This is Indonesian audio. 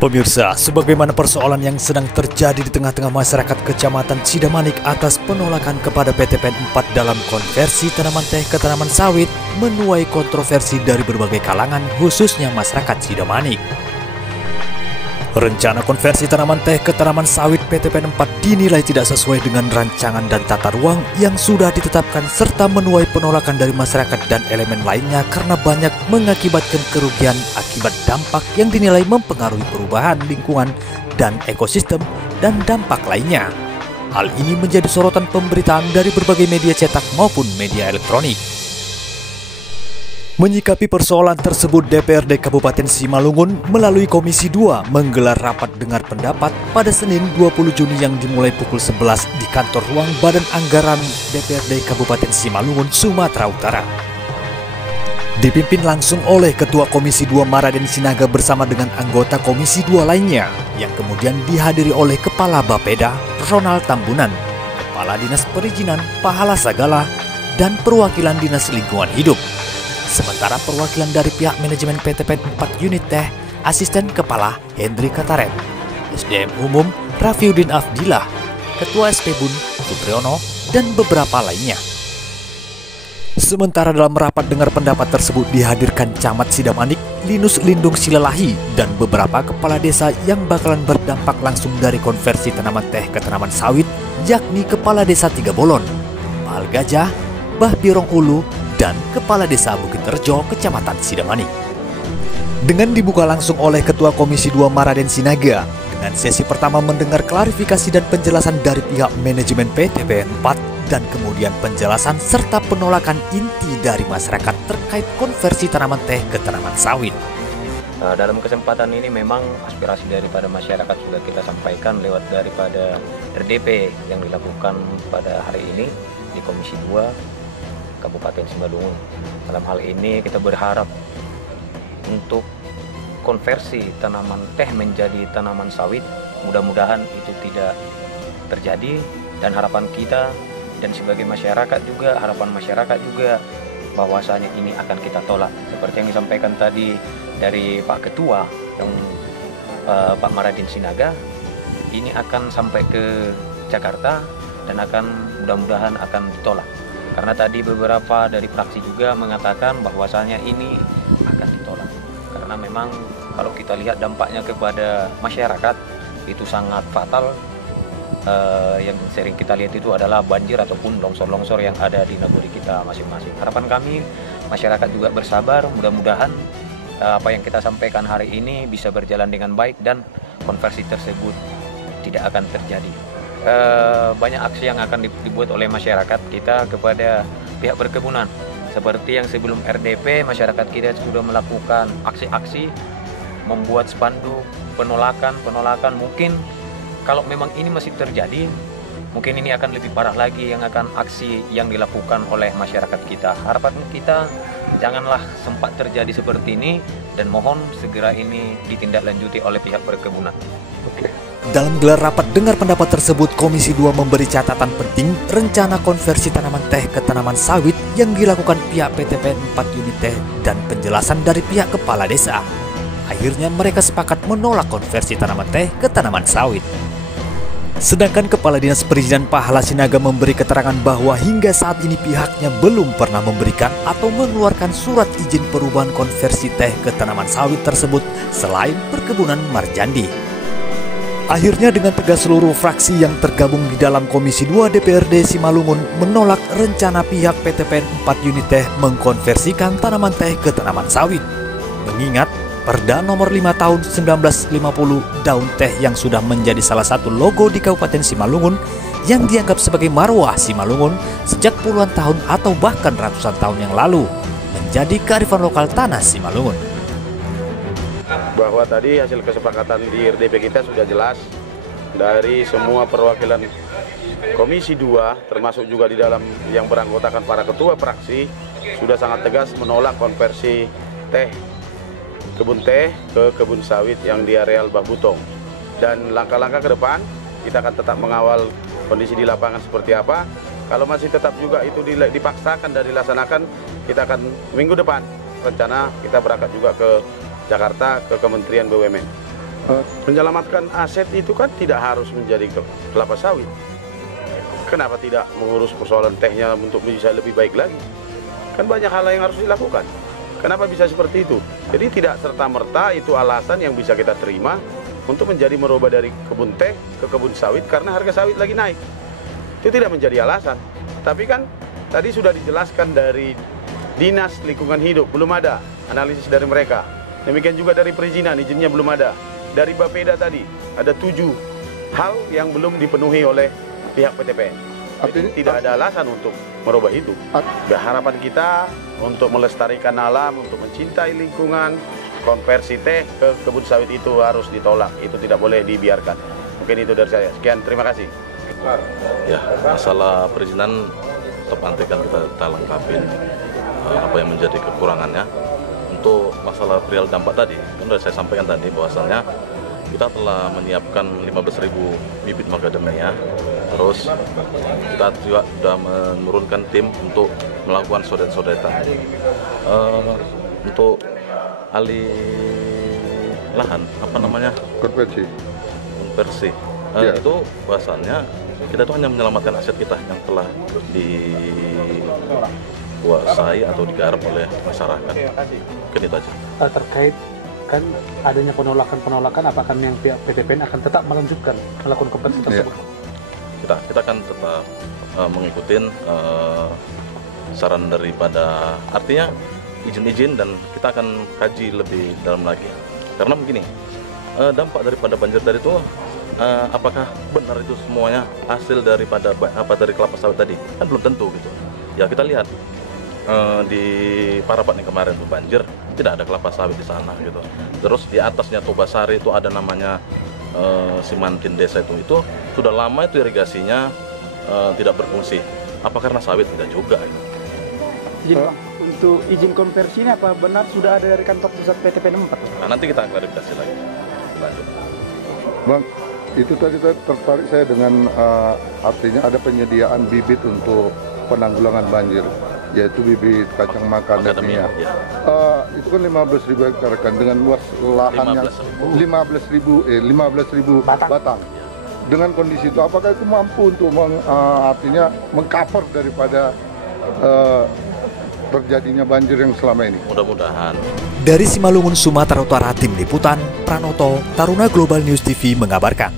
Pemirsa, sebagaimana persoalan yang sedang terjadi di tengah-tengah masyarakat Kecamatan Sidamanik atas penolakan kepada PTPN 4 dalam konversi tanaman teh ke tanaman sawit menuai kontroversi dari berbagai kalangan, khususnya masyarakat Sidamanik. Rencana konversi tanaman teh ke tanaman sawit PTPN 4 dinilai tidak sesuai dengan rancangan dan tata ruang yang sudah ditetapkan serta menuai penolakan dari masyarakat dan elemen lainnya karena banyak mengakibatkan kerugian akibat dampak yang dinilai mempengaruhi perubahan lingkungan dan ekosistem dan dampak lainnya. Hal ini menjadi sorotan pemberitaan dari berbagai media cetak maupun media elektronik. Menyikapi persoalan tersebut, DPRD Kabupaten Simalungun melalui Komisi 2 menggelar rapat dengar pendapat pada Senin 20 Juni yang dimulai pukul 11 di kantor ruang Badan Anggaran DPRD Kabupaten Simalungun, Sumatera Utara. Dipimpin langsung oleh Ketua Komisi 2 Maraden Sinaga bersama dengan anggota Komisi 2 lainnya yang kemudian dihadiri oleh Kepala Bapeda Ronald Tambunan, Kepala Dinas Perizinan Pahala Sagala, dan perwakilan Dinas Lingkungan Hidup. Sementara perwakilan dari pihak manajemen PTPN 4 unit teh, Asisten Kepala Hendri Kataret, SDM Umum Rafiuddin Afdilah, Ketua SPBUN Supriyono, dan beberapa lainnya. Sementara dalam rapat dengar pendapat tersebut dihadirkan Camat Sidamanik, Linus Lindung Silalahi, dan beberapa kepala desa yang bakalan berdampak langsung dari konversi tanaman teh ke tanaman sawit, yakni Kepala Desa Tiga Bolon, Pahal Gajah, Bah Birong Ulu, dan Kepala Desa Bukit Rejo, Kecamatan Sidamanik. Dengan dibuka langsung oleh Ketua Komisi 2 Maraden Sinaga, dengan sesi pertama mendengar klarifikasi dan penjelasan dari pihak manajemen PTPN 4 dan kemudian penjelasan serta penolakan inti dari masyarakat terkait konversi tanaman teh ke tanaman sawit. Dalam kesempatan ini memang aspirasi daripada masyarakat sudah kita sampaikan lewat daripada RDP yang dilakukan pada hari ini di Komisi 2 Kabupaten Simalungun. Dalam hal ini kita berharap untuk konversi tanaman teh menjadi tanaman sawit, mudah-mudahan itu tidak terjadi, dan harapan kita dan sebagai masyarakat juga, harapan masyarakat juga bahwasanya ini akan kita tolak. Seperti yang disampaikan tadi dari Pak Ketua yang Pak Maraden Sinaga, ini akan sampai ke Jakarta dan akan mudah-mudahan akan ditolak. Karena tadi beberapa dari fraksi juga mengatakan bahwasanya ini akan ditolak. Karena memang kalau kita lihat dampaknya kepada masyarakat itu sangat fatal. Yang sering kita lihat itu adalah banjir ataupun longsor-longsor yang ada di negeri kita masing-masing. Harapan kami masyarakat juga bersabar, mudah-mudahan apa yang kita sampaikan hari ini bisa berjalan dengan baik dan konversi tersebut tidak akan terjadi. Banyak aksi yang akan dibuat oleh masyarakat kita kepada pihak perkebunan. Seperti yang sebelum RDP, masyarakat kita sudah melakukan aksi-aksi, membuat spanduk penolakan. Mungkin kalau memang ini masih terjadi, mungkin ini akan lebih parah lagi yang akan aksi yang dilakukan oleh masyarakat kita. Harapan kita janganlah sempat terjadi seperti ini dan mohon segera ini ditindaklanjuti oleh pihak perkebunan. Dalam gelar rapat dengar pendapat tersebut, Komisi 2 memberi catatan penting rencana konversi tanaman teh ke tanaman sawit yang dilakukan pihak PTPN 4 unit teh dan penjelasan dari pihak kepala desa. Akhirnya mereka sepakat menolak konversi tanaman teh ke tanaman sawit. Sedangkan Kepala Dinas Perizinan Pahala Sinaga memberi keterangan bahwa hingga saat ini pihaknya belum pernah memberikan atau mengeluarkan surat izin perubahan konversi teh ke tanaman sawit tersebut selain Perkebunan Marjandi. Akhirnya dengan tegas seluruh fraksi yang tergabung di dalam Komisi 2 DPRD Simalungun menolak rencana pihak PTPN 4 unit teh mengkonversikan tanaman teh ke tanaman sawit. Mengingat Perda nomor 5 tahun 1950 daun teh yang sudah menjadi salah satu logo di Kabupaten Simalungun yang dianggap sebagai marwah Simalungun sejak puluhan tahun atau bahkan ratusan tahun yang lalu menjadi kearifan lokal tanah Simalungun. Bahwa tadi hasil kesepakatan di RDP kita sudah jelas dari semua perwakilan Komisi 2 termasuk juga di dalam yang beranggotakan para ketua fraksi sudah sangat tegas menolak konversi kebun teh ke kebun sawit yang di areal Bahbutong. Dan langkah-langkah ke depan kita akan tetap mengawal kondisi di lapangan seperti apa. Kalau masih tetap juga itu dipaksakan dan dilaksanakan, kita akan minggu depan rencana kita berangkat juga ke Jakarta, ke Kementerian BUMN. Menyelamatkan aset itu kan tidak harus menjadi kelapa sawit. Kenapa tidak mengurus persoalan tehnya untuk bisa lebih baik lagi? Kan banyak hal yang harus dilakukan. Kenapa bisa seperti itu? Jadi tidak serta-merta itu alasan yang bisa kita terima untuk menjadi merubah dari kebun teh ke kebun sawit karena harga sawit lagi naik. Itu tidak menjadi alasan. Tapi kan tadi sudah dijelaskan dari Dinas Lingkungan Hidup, belum ada analisis dari mereka. Demikian juga dari perizinan, izinnya belum ada. Dari Bapeda tadi, ada 7 hal yang belum dipenuhi oleh pihak PTPN. Artinya tidak ada alasan untuk merubah itu. Harapan kita untuk melestarikan alam, untuk mencintai lingkungan, konversi teh ke kebun sawit itu harus ditolak. Itu tidak boleh dibiarkan. Mungkin itu dari saya. Sekian, terima kasih. Ya, masalah perizinan tetap nanti kan kita lengkapin apa yang menjadi kekurangannya. Untuk masalah perihal dampak tadi, kan sudah saya sampaikan tadi bahwasannya kita telah menyiapkan 15.000 bibit macadamia. Terus kita juga sudah menurunkan tim untuk melakukan sodet-sodetan. Untuk alih lahan, apa namanya? Konversi. Itu bahwasannya kita itu hanya menyelamatkan aset kita yang telah dikuasai atau digarap oleh masyarakat. Mungkin itu aja. Terkait kan adanya penolakan, apakah yang pihak PTPN akan tetap melanjutkan melakukan konversi tersebut? Kita akan tetap mengikuti saran daripada, artinya izin-izin, dan kita akan kaji lebih dalam lagi. Karena begini, dampak daripada banjir tadi itu apakah benar itu semuanya hasil daripada dari kelapa sawit tadi? Kan belum tentu gitu. Ya kita lihat di Parapat yang kemarin tuh banjir, tidak ada kelapa sawit di sana gitu. Terus di atasnya Tobasari itu ada namanya Simantin Desa itu sudah lama itu irigasinya tidak berfungsi. Apa karena sawit? Tidak juga gitu. Untuk izin konversi ini apa benar sudah ada dari kantor pusat PTPN 4? Nah, nanti kita klarifikasi lagi. Lanjut. Bang, itu tadi tertarik saya dengan artinya ada penyediaan bibit untuk penanggulangan banjir, yaitu bibit kacang macadamia. Itu kan 15.000 hektar kan dengan luas lahan yang 15.000 batang. Dengan kondisi itu apakah itu mampu untuk artinya mengcover daripada terjadinya banjir yang selama ini? Mudah-mudahan. Dari Simalungun, Sumatera Utara, Tim Liputan Pranoto, Taruna Global News TV mengabarkan.